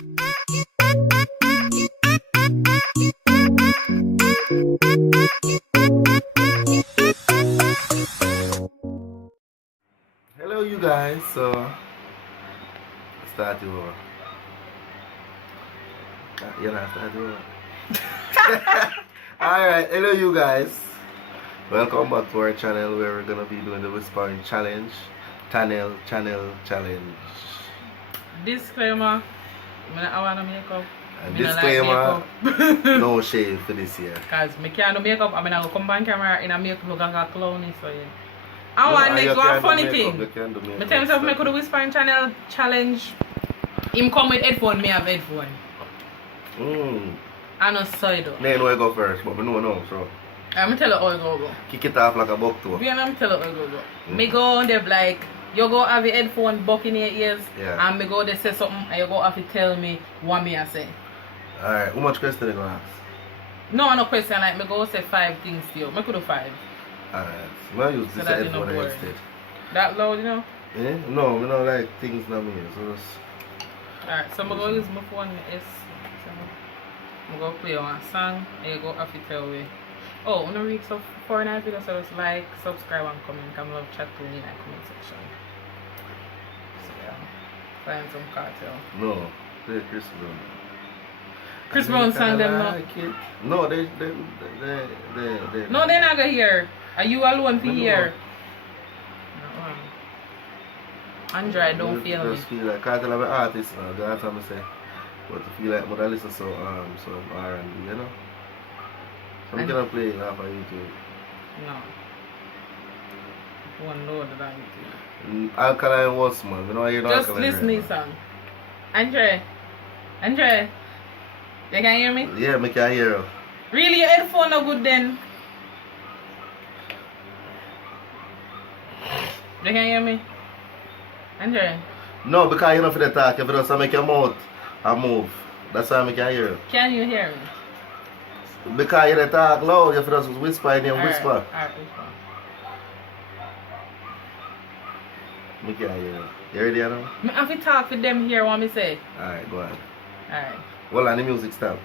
Hello you guys, so start over. You're not starting over. Alright, hello you guys. Welcome back to our channel where we're gonna be doing the whispering challenge. Channel challenge. Disclaimer, I want to make up. Disclaimer, no shave for this year. Because I can't make up, I'm going to come back camera in a make look like a clowny, so yeah. I want to do a funny thing. I tell myself I could do whispering channel challenge. Him come with headphone, me have headphone. I know side though. Then I go first, but we know so. I'm going to tell you how I go. Kick it off like a buck too. Yeah, I'm tell you how I go. Me go on there like, you go have your headphone buck in your ears, and me go there say something, and you go have to tell me what me I say. Alright, how much question you gonna ask? No question, like me go say 5 things to you. Me could do 5. Alright, so I use this headphone instead. That loud, you know? Yeah? No, we don't like things not me, so just... Alright, so I'm going to use my phone, S. I'm going to play one song, and you go have to tell me. Oh, I'm going to read some 4 nice videos, so just like, subscribe, and comment. I love chat to me in the comment section. So yeah, find some cartel. No, play Chris Brown. Chris Brown sang them now. No, they no, they're not gonna hear. Are you alone to hear? No. Andre, don't feel me. Just feel like cartel of an artist now. That's what I say. But to feel like when I listen so R&B, you know. So I'm gonna play it off of YouTube. No. One load of that YouTube. Alkaline was man. You know I hear just Alkaline. Just listen to the song. Andre. You can hear me? Yeah, I can hear you. Really, your headphone no good then? You can hear me? Andre? No, because you're not for the talk. If you just make your mouth and move. That's why I can hear you. Can you hear me? Because you talk loud, you just whisper in your whisper. Alright, whisper. I can hear you. You ready now? I have to talk to them here what me say. Alright, go on. Alright. Well, and the music stop.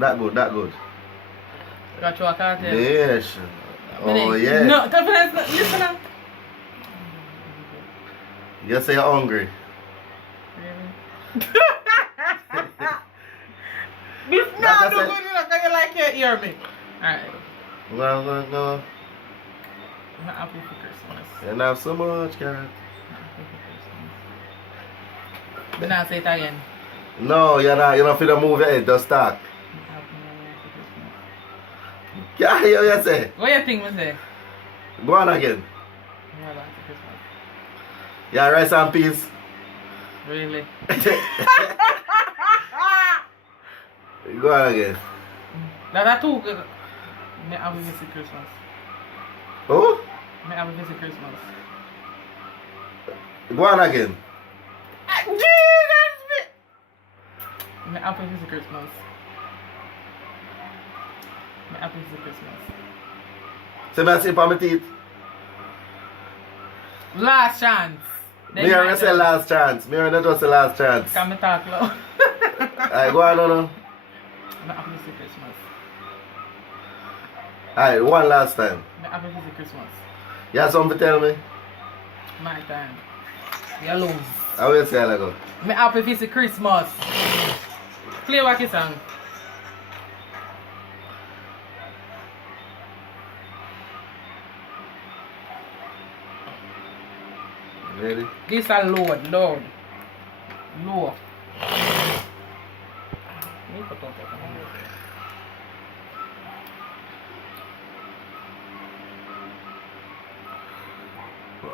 That good. Got you a cartel? Yes. Oh, yeah. No, listen now. You say you're hungry. Really? This not do good enough because you like your ear me. Alright. Go. I'm happy for Christmas. And have so much, carrot. I'm happy for Christmas. But now say it again. No, you're not for the move your head, just talk. Yeah, you say. What you think me say? Go on again. I'm happy for Christmas. Yeah, rice and peas. Really? Go on again. That's too good. Me have a visit Christmas. Oh? Me have a visit Christmas. Go on again. Jesus! Me have a visit Christmas. Me have a visit Christmas. Say me sip on my teeth. Last chance. Me already say last chance. Me already just say last chance. Can me talk loud? Alright, go on now. Me have a visit Christmas. Alright, one last time. Me have a visit Christmas. You have something to tell me? My time. You lose. I will say I go. Me happy visit Christmas. Play what you song. Ready? This a load. Low.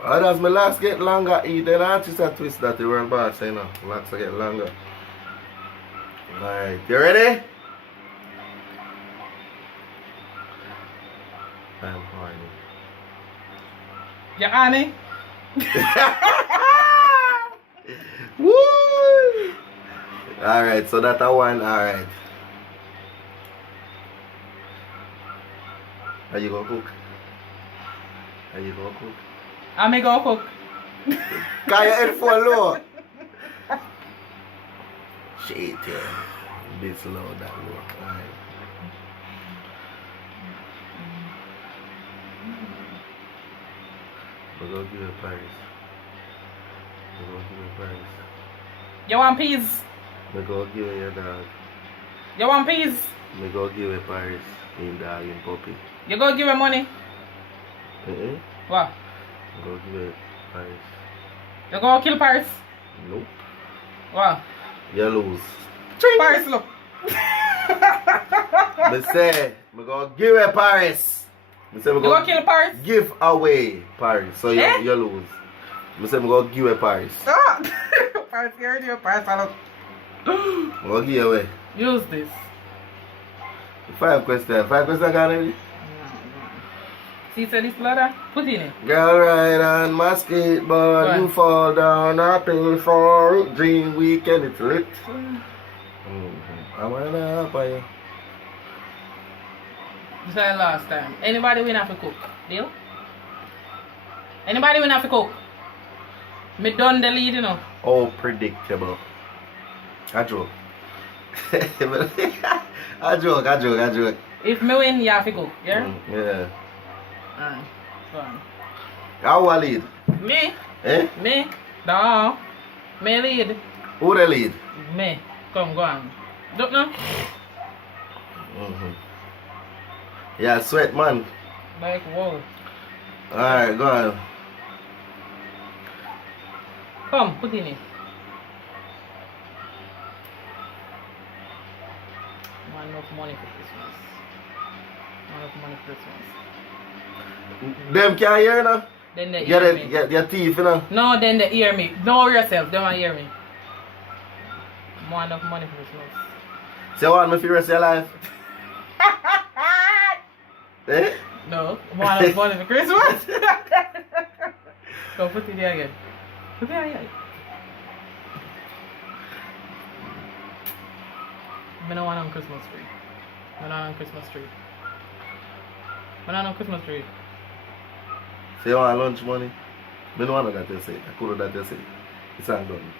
As my last get longer, then artists a twist that the world bar say no. Locks get longer. Alright, you ready? I'm horny. You honey? Woo! Alright, so that's a one, alright. Are you gonna cook? I may go cook. Can your headphone low? straight here. This low, that low. Alright. We're gonna give it Paris. We're gonna give it Paris. You want peas? We're gonna give it your dog. You want peas? We're gonna give it Paris. In dog, in puppy. You gonna give her money? What? We're gonna give it Paris. You gonna kill Paris? Nope. What? You lose. Paris, look. Me say, we're gonna give it Paris. Me say, we're You gonna kill Paris? give away Paris. So you, you lose. Me say, we're gonna give it Paris. Ah! Paris, you already have Paris, look. We're gonna give away. Use this. 5 questions. 5 questions gone already? See, so this ladder? Put in it. Girl ride on my skateboard, Go on. you fall down, I pay for it. Dream weekend, it's lit. I wanna help you. This is the last time. Anybody win have to cook? Deal? Anybody win have to cook? Me done the lead, you know. Oh, predictable. I joke. I joke. If me win, you have to cook, yeah? Yeah. Alright, go on. How will lead? Me? Eh? Me? No. Me lead. Who the lead? Me. Come, go on. Don't know? Yeah, sweat man. Like, whoa. Alright, go on. Come, put in it. Want enough money for Christmas. Want enough money for Christmas. Them can't hear now? Then they hear me. Your teeth, you know? No, then they hear me. Know yourself, they want hear me. Want enough money for Christmas. So you want me for the rest of your life? Eh? No, want enough money for Christmas. Go put it there again. Put it there again. I don't want on Christmas tree. I don't on Christmas tree. I don't on Christmas tree. So you want lunch money? I don't want that you say. I could have that you say. It's not done.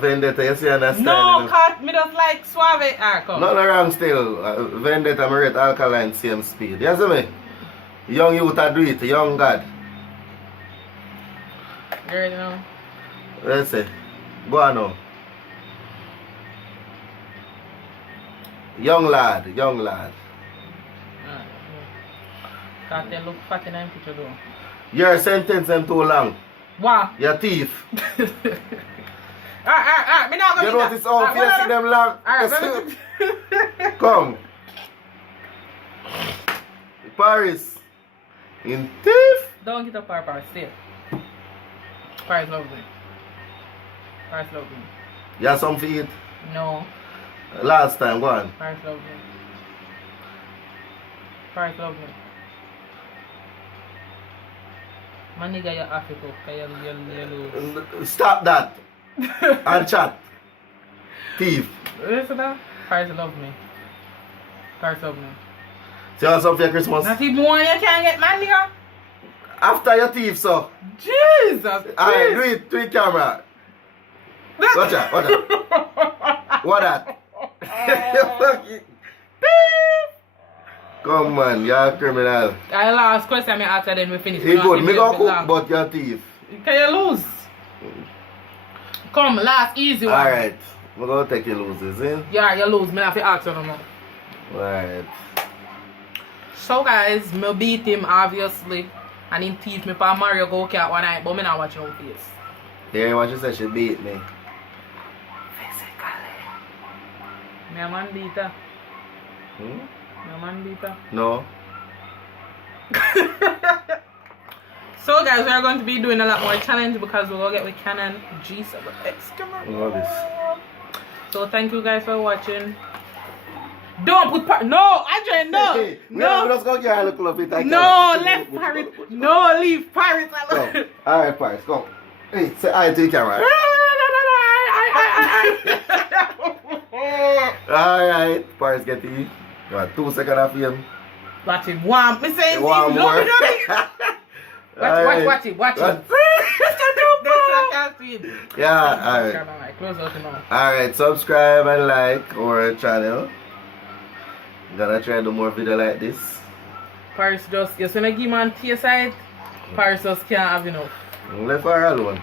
Vendetta, you see understand? No, cut. Me just like suave. Ah, come. Nothing wrong still. Vendetta, I rate alkaline same speed. You see me? Young youth a do it. Young God. You already know? Let's see. Go on now. Young lad. Can't they look fat in them picture though? Your sentence them too long. What? Your teeth. Me not gonna You notice how if you see them long. Alright, Come. Paris. In teeth. don't get up Paris, stay. Paris love me. Paris love me. You have some for eat? No. Last time, go on. Paris love me. Paris love me. My nigga, you have to cook, cause you lose. Stop that. And chat. Thief. Listen now. Paris love me. Paris love me. So you want some for your Christmas? Not even one you can get, my nigga. After your thief, so. Jesus. Alright, do it camera. Watch out. What that? Come on, you're a criminal. I last question me after then we finish. He good, me go cook, but you're a thief. Can you lose? Come, last easy one. Alright, we're gonna take your losses, eh? Yeah, you lose. Me have to ask you no more. Alright. So guys, me beat him obviously. And him teeth me for Mario go cat one night, but me not watch no face. Yeah, what she said, she beat me. Me a man beater. Hmm? Me a man beater. No. So guys, we are going to be doing a lot more challenge because we're going to get with Canon G7X camera. Love this. So thank you guys for watching. Don't put no, Andre, no, Hey, no, let's go get a look of it. no, left Paris, no, leave Paris alone. Alright, Paris, go. Hey, say hi to the camera. Alright, Paris, get you. You want 2 seconds of him. Watch him, warm. Me saying, One more. Watch it. Yeah, alright. Close out the mouth. Alright, subscribe and like our channel. Gonna try to do more video like this. Paris just, you see me give man taste side, Paris just can't have enough. Left her alone.